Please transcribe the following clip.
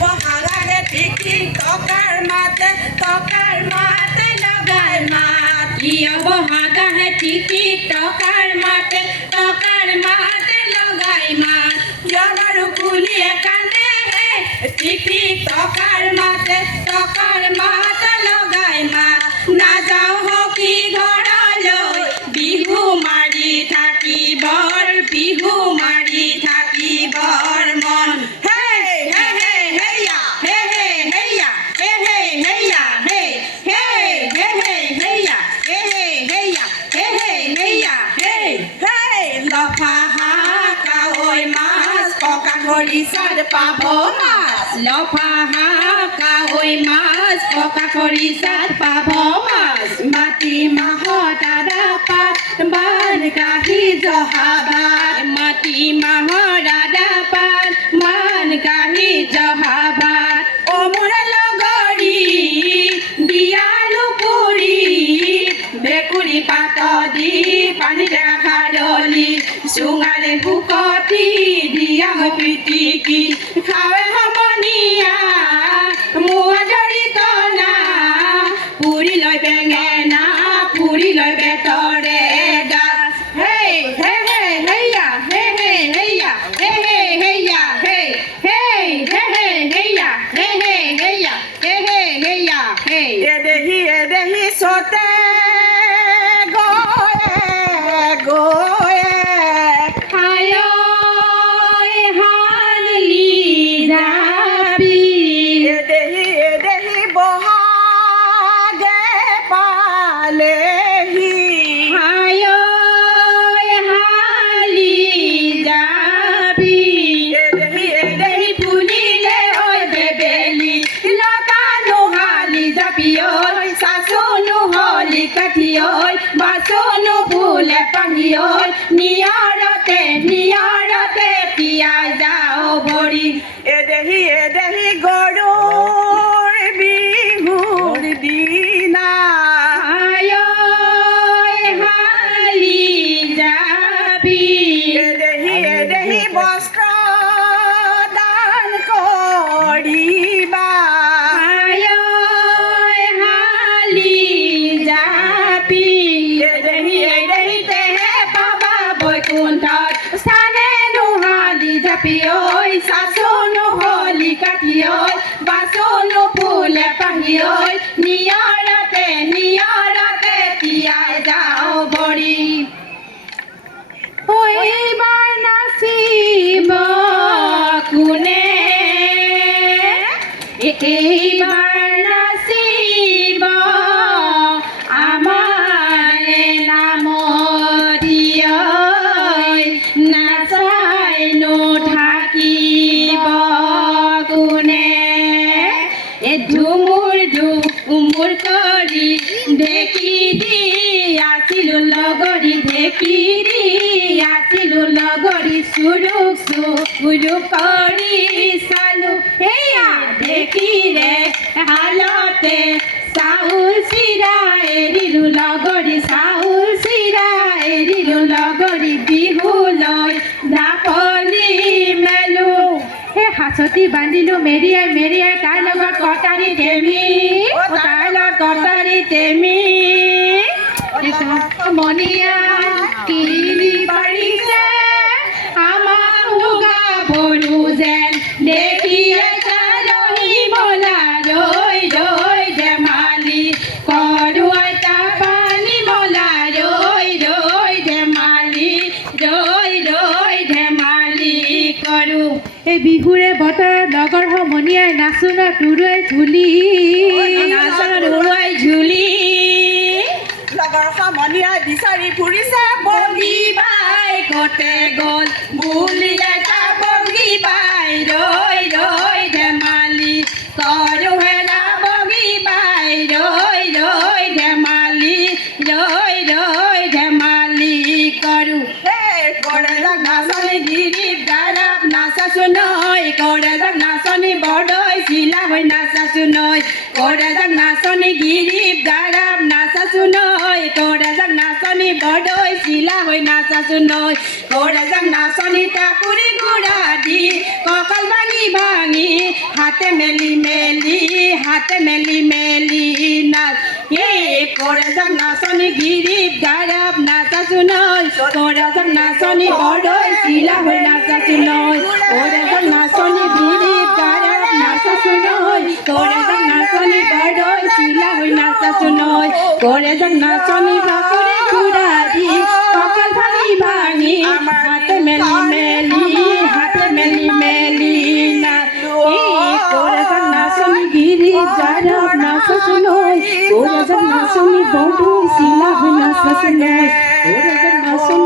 বহাগাৰে টিকি টকাৰ মাতে লগাই মাত বহাগাহে টিকি টকাৰ মাতে লগাই মাত জনাৰু কুলিয়ে কান্দে টিকি টকাৰ মাতে লগাই মাত নাযাওঁ সখী ঘৰলৈ বিহু মাৰি থাকিবৰ মন হে হে হে হেয়া হে হে হেয়া হে হে হেয়া হে হে হে হে হেয়া হে হে হেয়া হে হে হেয়া হে হে লফা হাকা ঐ মাছ পকা খৰিচাত পাব মাছ লফা হাকা ঐ মাছ পকা খৰিচাত পাব মাছ মাটি মাহত আদা পাত বান কাহি জহাবাত মাটি মাহৰ আদা পাত মান কাহি জহাবাত অমৰা লগৰী বিয়ালু পুৰি বেকুৰি পাত দি পানী দেখা ডলি চুঙাৰে শুকতি দিয়া পিটিকি খাৱে সমনীয়া মোৱা জৰি কলা পুৰি লৈ বেঙেনা পুৰি লৈ বেতৰে গাছ হে হে হে হেয়া হে হে হেয়া হে হে হেয়া হে হে হে হে হেয়া হে হে হেয়া হে হে হেয়া হে এদেহি চতে গয়ে হায়ৈ হালি যাবি এদেহি বহাগে পালেহি হায়ৈ হালি যাবি এদেহি ফুলিলে ঐ বেবেলি লতা নোহালি যাবি ঐ চাচু নোহলি কাঠি ঐ বাচু নুফুলে পাহি ঐ নিয়ৰতে তিয়াই যাওঁ ভৰি এদেহি গৰুৰ বিহুৰ দিনা হায়ৈ হালি যাবি এদেহি বস্ত্ৰ দান কৰিবা হায়ৈ হালি যাবি তেহে পাবা বৈকুণ্ঠত চানে নোহালি যাবি ঐ চাচু নোহলি কাঠি ঐ বাচু নুফুলে পাহি ঐ নিয়ৰতে তিয়াই যাওঁ ভৰি এইবাৰ নাচিব কোনে এইবাৰ নাচিব আমাৰ নামতীয় নাচাই নাথাকিব কোনে ঝুমুৰ কৰি ঢেঁকী দি আছিলো লগৰী চুৰুক কৰি চালো সেয়া ঢেঁকীৰে হালতে চাউল চিৰা এৰিলো লগৰী বিহুলৈ ঢাপলি মেলো সেই হাঁচতি বান্ধিলো মেৰিয়াই তাৰ লগত কটাৰী টেমি মনিয়া কিনি পাৰিছে আমাৰ উগা ভৰু যেন দেখিয়ে চালহি মলা ৰৈ ধেমালি কৰো আইতা পানী মলা ৰৈ ধেমালি কৰো এই বিহুৰে বতৰত লগৰ সমনীয়াই নাচোনত উৰুৱাই ঝুলি লগৰ সমনীয়াই বিচাৰি ফুৰিছে বগী বাই কতে গ'ল বুলিলে বগী বাই ৰৈ ধেমালি কৰো হেৰা বগী বাই ৰৈ ধেমালি কৰো কৰে নাচনী গিৰিত গাৰাপ নাচাচো নৈ কৰে নাচনী বৰদৈ চিলা হৈ নাচাচো নৈ কৰে নাচনী গিৰিত গাৰাপ নাচাচো নৈ কৰে নাচনী বৰদৈ চিলা হৈ নাচাচো নৈ কৰে নাচনী টাকুৰি গুড়া দি কঁকাল ভাঙি হাত হাতে মেলি মেলি হাতে মেলি মেলি নাচ করে যাক নাচনি গিরিব গারাব নাচাচু নয় করে যাক নাচনি বড়ই শিলা হয়ে নাচাচু নয় করে যাক নাচনি গিরিব গারাব নাচাচু নয় করে যাক নাচনি বড়ই শিলা হয়ে নাচাচু নয় করে যাক নাচনি বাকরে ঘুরারি কপাল ভাঙি ভাঙি হাতে মেলি মেলি হাতে মেলি মেলি নাচ করে যাক নাচনি গিরিব গারাব নাচাচু নয় করে যাক নাচনি বড়ই শিলা হয়ে নাচাচু নয় করে যাক নাচনি